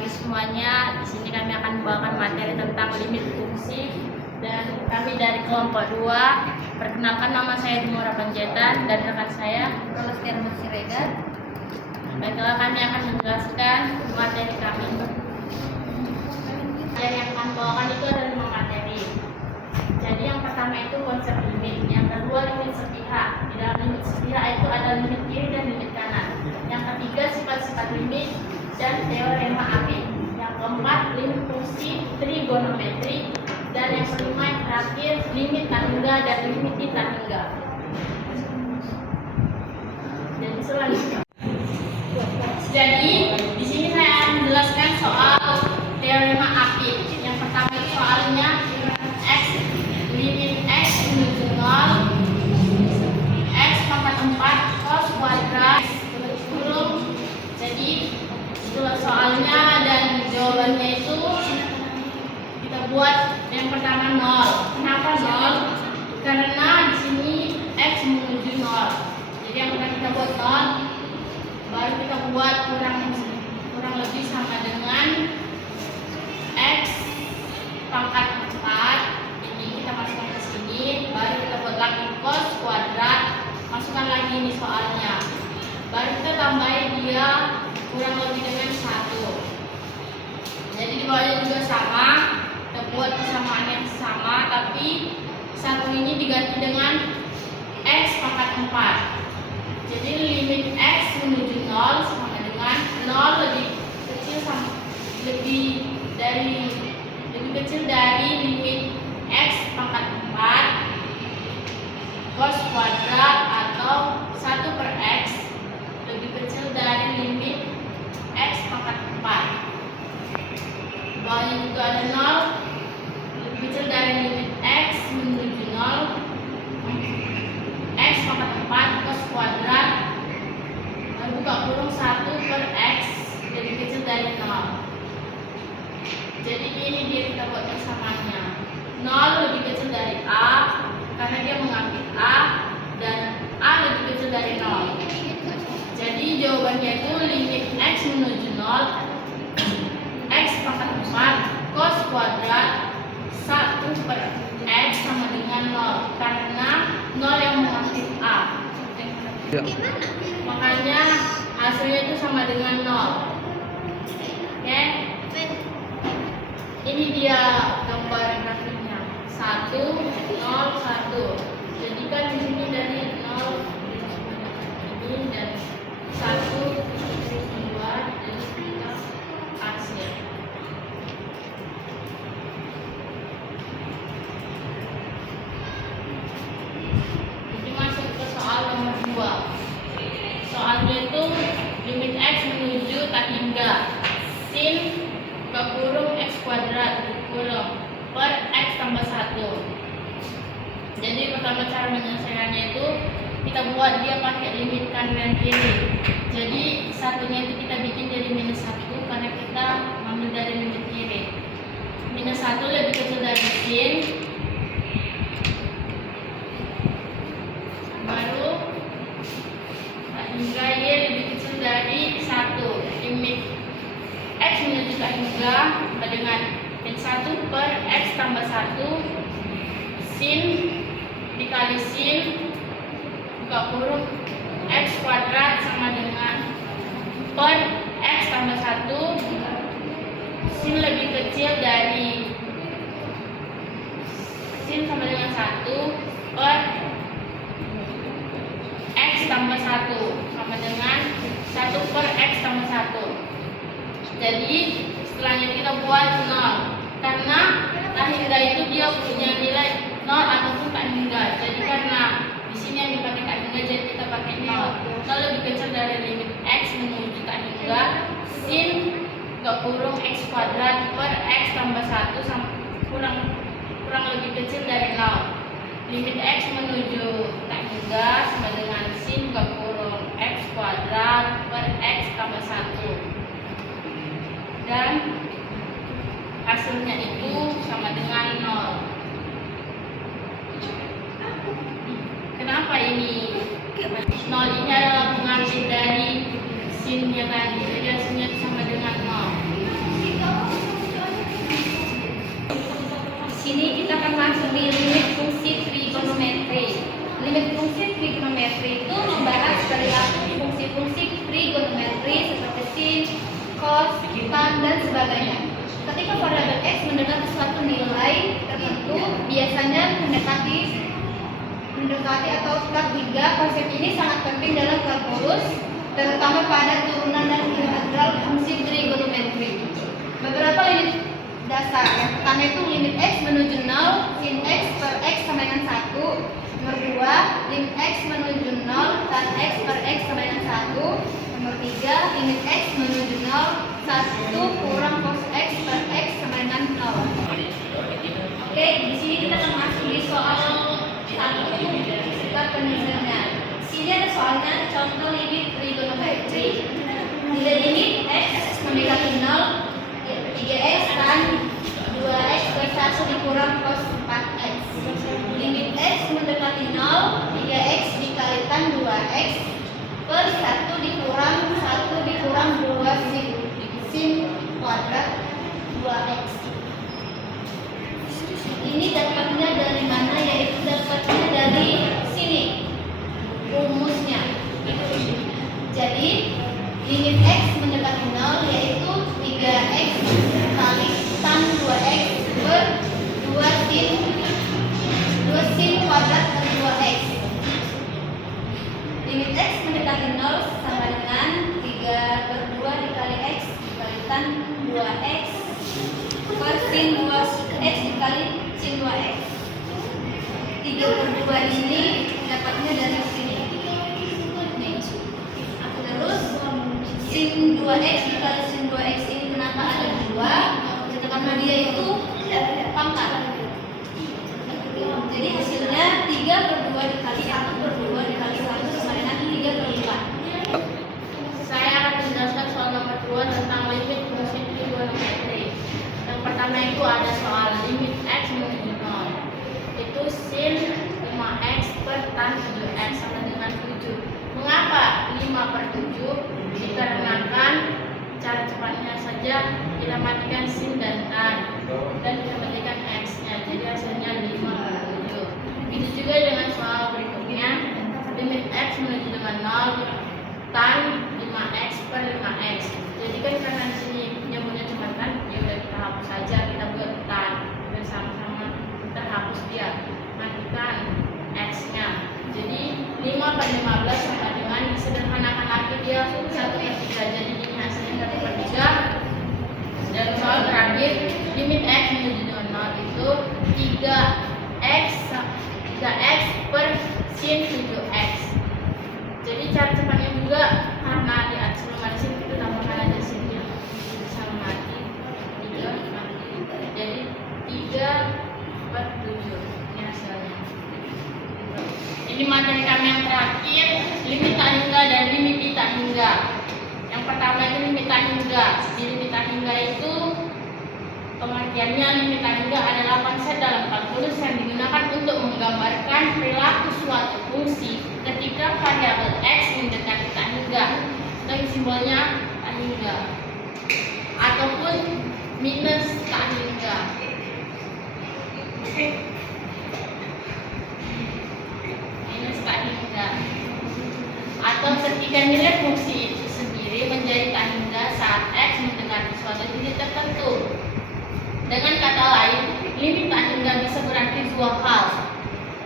pagi semuanya. Di sini kami akan membawakan materi tentang limit fungsi dan kami dari kelompok 2. Perkenalkan, nama saya Dimora Panjaitan dan rekan saya Rolastia Siregar. Baiklah, kami akan menjelaskan materi kami. Yang akan bawakan itu ada 5 materi. Jadi yang pertama itu konsep limit, yang kedua limit sepihak. Di dalam limit sepihak itu ada limit kiri dan limit kanan. Yang ketiga sifat-sifat limit dan teorema Apin. Yang keempat limit fungsi trigonometri, dan yang kelima yang terakhir limit tak hingga dan limit tak hingga. Jadi selanjutnya. Jadi di sini saya akan menjelaskan soal teorema Apin. Yang pertama itu soalnya x limit x menuju 0 x pangkat 4 cos kuadrat kurung. Jadi itulah soalnya dan jawabannya itu kita buat yang pertama 0. Kenapa 0? Karena di sini x menuju 0. Jadi yang pertama kita buat 0, baru kita buat kurang lebih sama dengan x pangkat 4. Ini kita masukkan ke sini, baru kita buat lagi cos kuadrat, masukkan lagi ini soalnya, baru kita tambahin dia kurang lebih dengan 1. Jadi di bawahnya juga sama, kita buat persamaan yang sama, tapi 1 ini diganti dengan x pangkat 4. Jadi limit x menuju 0 sama dengan 0 lebih kecil dari limit x pangkat 4 cos kuadrat atau 1 per x lebih kecil dari limit x pangkat 4. Bawahnya juga ada 0 lebih kecil dari limit x menuju 0 x pangkat 4 cos kuadrat, lalu buka kurung 1 per x lebih kecil dari 0. Jadi ini dia kita buat persamaannya. 0 lebih kecil dari a karena dia mengambil a, dan a lebih kecil dari 0. Jadi jawabannya itu limit x menuju 0 x pangkat 4 cos kuadrat 1 per x sama dengan 0 karena 0 yang mengambil a. Makanya hasilnya itu sama dengan 0. Oke? Ini dia gambar grafiknya. 1 0 1. Jadi kan di sini dari 0 ini dan 1 2 jadi kita hasil. Jadi masuk ke soal nomor 2. Soalnya itu limit x menuju tak hingga sin ke kurung x kuadrat kurung per x tambah 1. Jadi pertama cara menyelesaikannya itu kita buat dia pakai limit kanan dan kiri. Jadi satunya itu kita bikin jadi minus 1 karena kita ambil dari limit kiri. Minus 1 lebih kecil dari sin, baru tak hingga y lebih kecil dari 1. Limit x menuju tak hingga dengan min 1 per x tambah 1 sin dikali sin buka kurung x kuadrat sama dengan per x tambah 1 sin lebih kecil dari sin sama dengan 1 per x tambah 1 sama dengan 1 per x tambah 1. Jadi setelahnya kita buat 0 karena tak hingga itu dia punya nilai 0 ataupun tak hingga. Jadi karena di sini yang dipakai tak hingga, jadi kita pakai 0. 0 lebih kecil dari limit x menuju tak hingga sin ke kurung x kuadrat per x tambah 1 sama kurang lebih kecil dari 0. Limit x menuju tak hingga sama dengan sin ke kurung x kuadrat per x tambah 1. Dan hasilnya itu sama dengan 0. Kenapa ini? 0 ini adalah pengambil dari sinnya tadi, jadi hasilnya sama dengan 0. dan sebagainya. Ketika variabel x mendekati suatu nilai tertentu, biasanya mendekati atau start hingga. Konsep ini sangat penting dalam kalkulus, terutama pada turunan dan integral fungsi trigonometri. Beberapa limit dasar. Yang pertama itu limit x menuju 0 sin x per x sama dengan 1. Nomor 2, limit x menuju 0 tan x per x sama dengan 1. Nomor 3, limit x menuju 0 1 kurang cos x per x sama dengan 0. Oke, di sini kita akan masuk di soal 1 sifat penunjangnya. Di sini ada soalnya contoh limit trigonometri. Bila limit x mendekati 0, 3x tan 2x per 1 dikurang cos 4x. Limit x mendekati 0, 3x dikalikan 2x per 1 dikurang 2 sin kuadrat 2x. Ini dapatnya dari mana? Yaitu dapatnya dari sini, rumusnya. Jadi limit x mendekati 0 yaitu 3x kali tan 2x per 2 sin kuadrat per 2x. Limit x mendekati 0 sama dengan 3 per 2 dikali x dikali tan 2x per sin 2x dikali sin 2x. 3 per 2 ini dapatnya dari sini. Terus sin 2x dikali sin 2x ini kenapa ada 2? Karena dia itu pangkat. Jadi hasilnya 3 per 2 dikali 1 per 2 dikali 1 sama dengan 3 per 4. Saya akan menjelaskan soal nomor 2 tentang limit fungsi trigonometri. Yang pertama itu ada soal limit x menuju 0. Itu sin 5x per tan 7x sama dengan 7. Mengapa 5 per 7? Dikarenakan cara cepatnya saja kita matikan sin dan tan dan kita matikan x-nya, jadi hasilnya 5 per 7. Itu juga dengan soal berikutnya, limit x menuju dengan 0 tan 5x per 5x. Jadi kan karena di sini nyebutnya cuma tan, ya udah kita hapus saja, kita buat tan dan sama-sama terhapus dia, matikan x-nya. Jadi 5 per 15 sama dengan disederhanakan lagi dia 1 per 3, jadi ini hasilnya 1 per 3. Dan soal terakhir, limit x menuju dengan 0 itu 3x per sin 7x. Jadi cara cepatnya juga karena di atas belum ada sin, kita tambahkan aja sinnya sama mati 3 mati, jadi 3 per 7 ini hasilnya. Ini materi kami yang terakhir, limit tak hingga dan limit tak hingga. Yang pertama itu limit tak hingga. Di limit tak hingga itu pengertiannya, limit tak hingga adalah konsep dalam kalkulus yang digunakan untuk menggambarkan perilaku suatu fungsi ketika variabel x mendekati tak hingga, dan simbolnya tak hingga ataupun minus tak hingga. Minus tak hingga. Atau ketika nilai fungsi itu sendiri menjadi tak hingga saat x mendekati suatu titik tertentu. Dengan kata lain, limit tak hingga bisa berarti dua hal.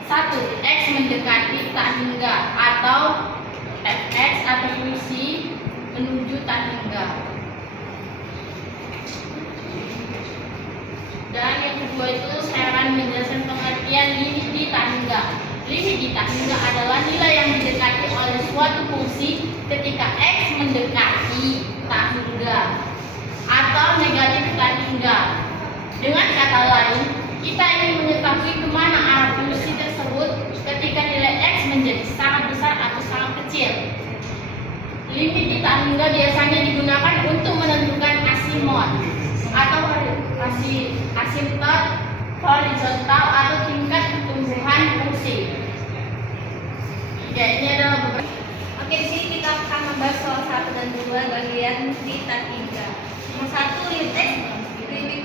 1. X mendekati tak hingga, atau fx atau fungsi menuju tak hingga. Dan yang kedua itu saya akan menjelaskan pengertian limit di tak hingga. Limit di tak hingga adalah nilai yang didekati oleh suatu fungsi ketika x mendekati tak hingga atau negatif tak hingga. Dengan kata lain, kita ingin mengetahui kemana arah fungsi tersebut ketika nilai x menjadi sangat besar atau sangat kecil. Limit di tak hingga biasanya digunakan untuk menentukan asimot atau asimtot horizontal atau tingkat pertumbuhan fungsi. Ya, ini adalah beberapa. Oke, di sini kita akan membahas soal 1 dan 2 bagian di tak hingga. Nomor 1, limit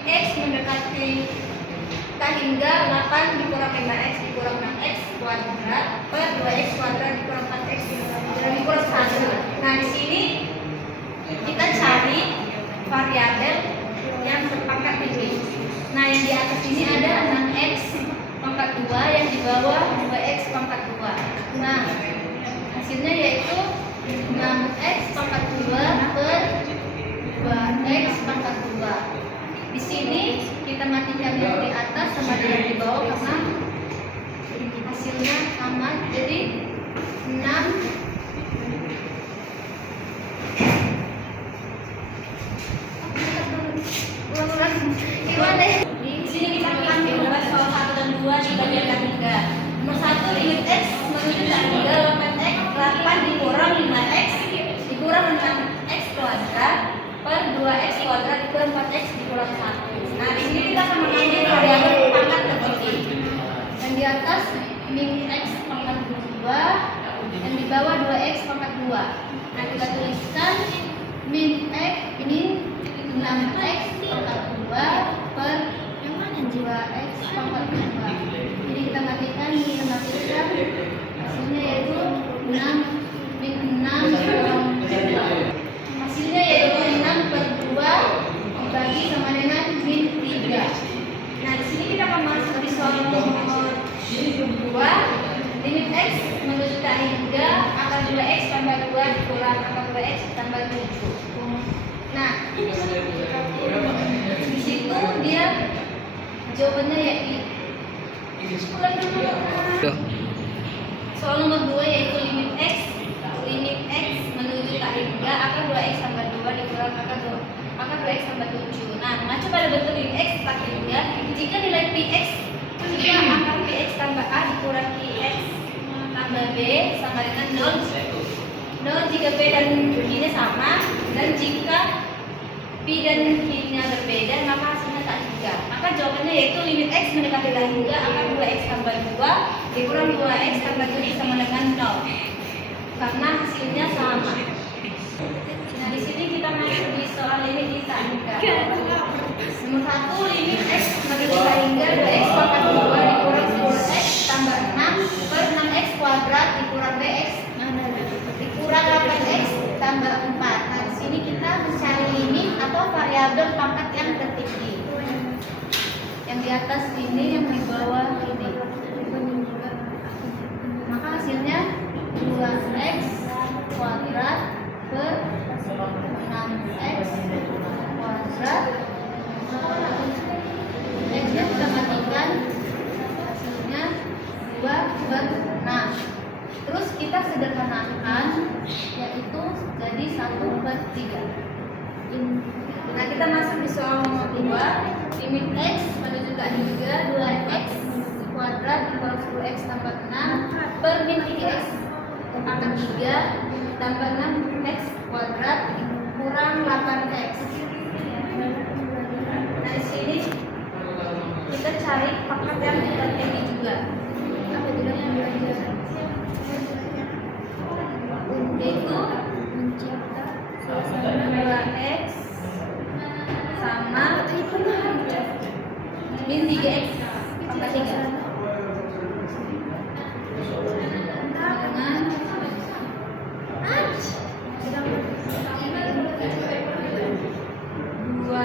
x mendekati tak hingga 8 dikurang 5x dikurang 6x kuadrat per 2x kuadrat dikurang 4x dikurang 1. Nah, di sini kita cari variabel sini ada 6x pangkat 2 yang di bawah 2x pangkat 2. Nah, hasilnya yaitu 6x pangkat 2 per 2x pangkat 2. Di sini kita matikan yang di atas sama dengan yang di bawah karena hasilnya sama. Jadi 6 gimana ya? Di sini kita akan mendapat soal 1 dan 2 di bagian ketiga. Nomor 1, limit x menuju dari 8x 8 dikurang 5x dikurang 6x kuadrat per 2x kuadrat dikurang 4x dikurang 1. Nah, di sini kita akan mengambil variabel pangkat tertinggi. Yang di atas min x pangkat 2, yang di bawah 2x pangkat 2. Nah, kita tuliskan min x ini 6x pangkat 2 per 2x pangkat 2. Jadi kita matikan, kita matikan, hasilnya yaitu 6 min 6 kurang 2. Hasilnya yaitu 6 per 2 dibagi sama dengan min 3. Nah, di sini kita akan masuk di soal nomor 2. Limit x menuju ke 3 akan 2x tambah 2 dikurang akan 2x tambah 7. Nah, di situ dia jawabannya yaitu soal nomor 2 yaitu limit x menuju ke 3 akan 2x tambah 2 dikurang akan 2x tambah 7. Nah, mengacu pada bentuk limit x tak 3, jika nilai px itu akan px tambah a dikurang px tambah b sama dengan 0 jika b dan q-nya sama, dan jika p dan q-nya berbeda maka hasilnya tak 3. Maka jawabannya yaitu limit x mendekati tak 3 akan 2x tambah 2 dikurang 2x tambah 7 sama dengan 0 karena hasilnya sama. Nah, di sini kita masuk di soal limit di tak 3. Nomor 1, limit x menuju tak 3 2x pangkat 2 dikurang 10x tambah 6 per 6x kuadrat dikurang bx dikurang 8x tambah 4. Nah, di sini kita mencari limit atau variabel pangkat yang tertinggi. Yang di atas ini, yang di bawah ini. Maka hasilnya 2x kuadrat per 6x kuadrat. X-nya kita matikan, hasilnya 2 per 6. Terus kita sederhanakan, yaitu jadi 1 per 3. Nah, kita masuk di soal nomor 2. Limit x menuju ke 3 2x kuadrat dikurang 10x tambah 6 per min 3x pangkat 3 tambah 6x kuadrat kurang 8x. Nah, di sini kita cari pangkat yang tertinggi juga. Apa itu yaitu 2x sama min 3x pangkat 3 dengan 2x kurang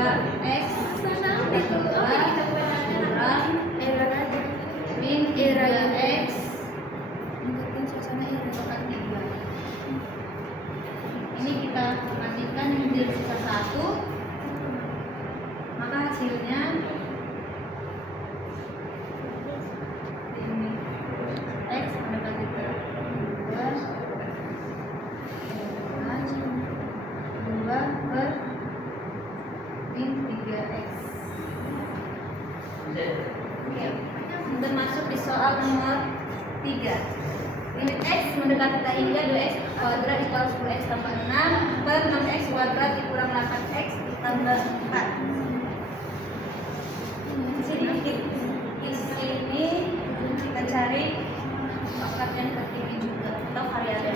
min 3x pangkat 3. Ini kita matikan menjadi sisa 1, maka hasilnya ini x mendekati 2 per min 3x. Oke, kita masuk di soal nomor 3. Limit x mendekati tak hingga 2x kuadrat dikurang 10x tambah 6 per 6x kuadrat dikurang 8x ditambah 4. Di sini kita cari pangkat yang tertinggi juga atau variabel.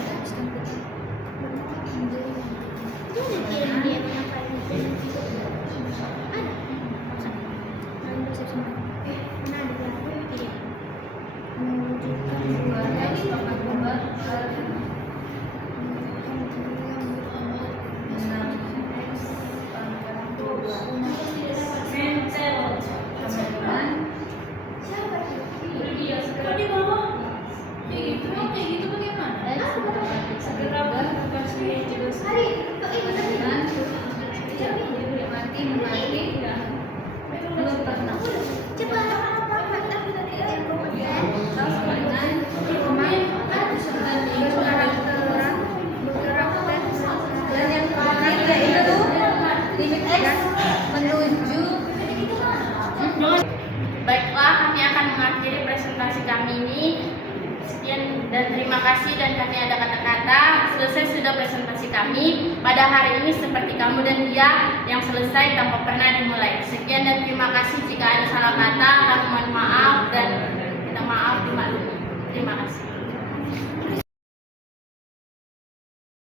ya menuju. Baiklah, kami akan mengakhiri presentasi kami ini. Sekian dan terima kasih, dan kami ada kata-kata. Selesai sudah presentasi kami pada hari ini, seperti kamu dan dia yang selesai tanpa pernah dimulai. Sekian dan terima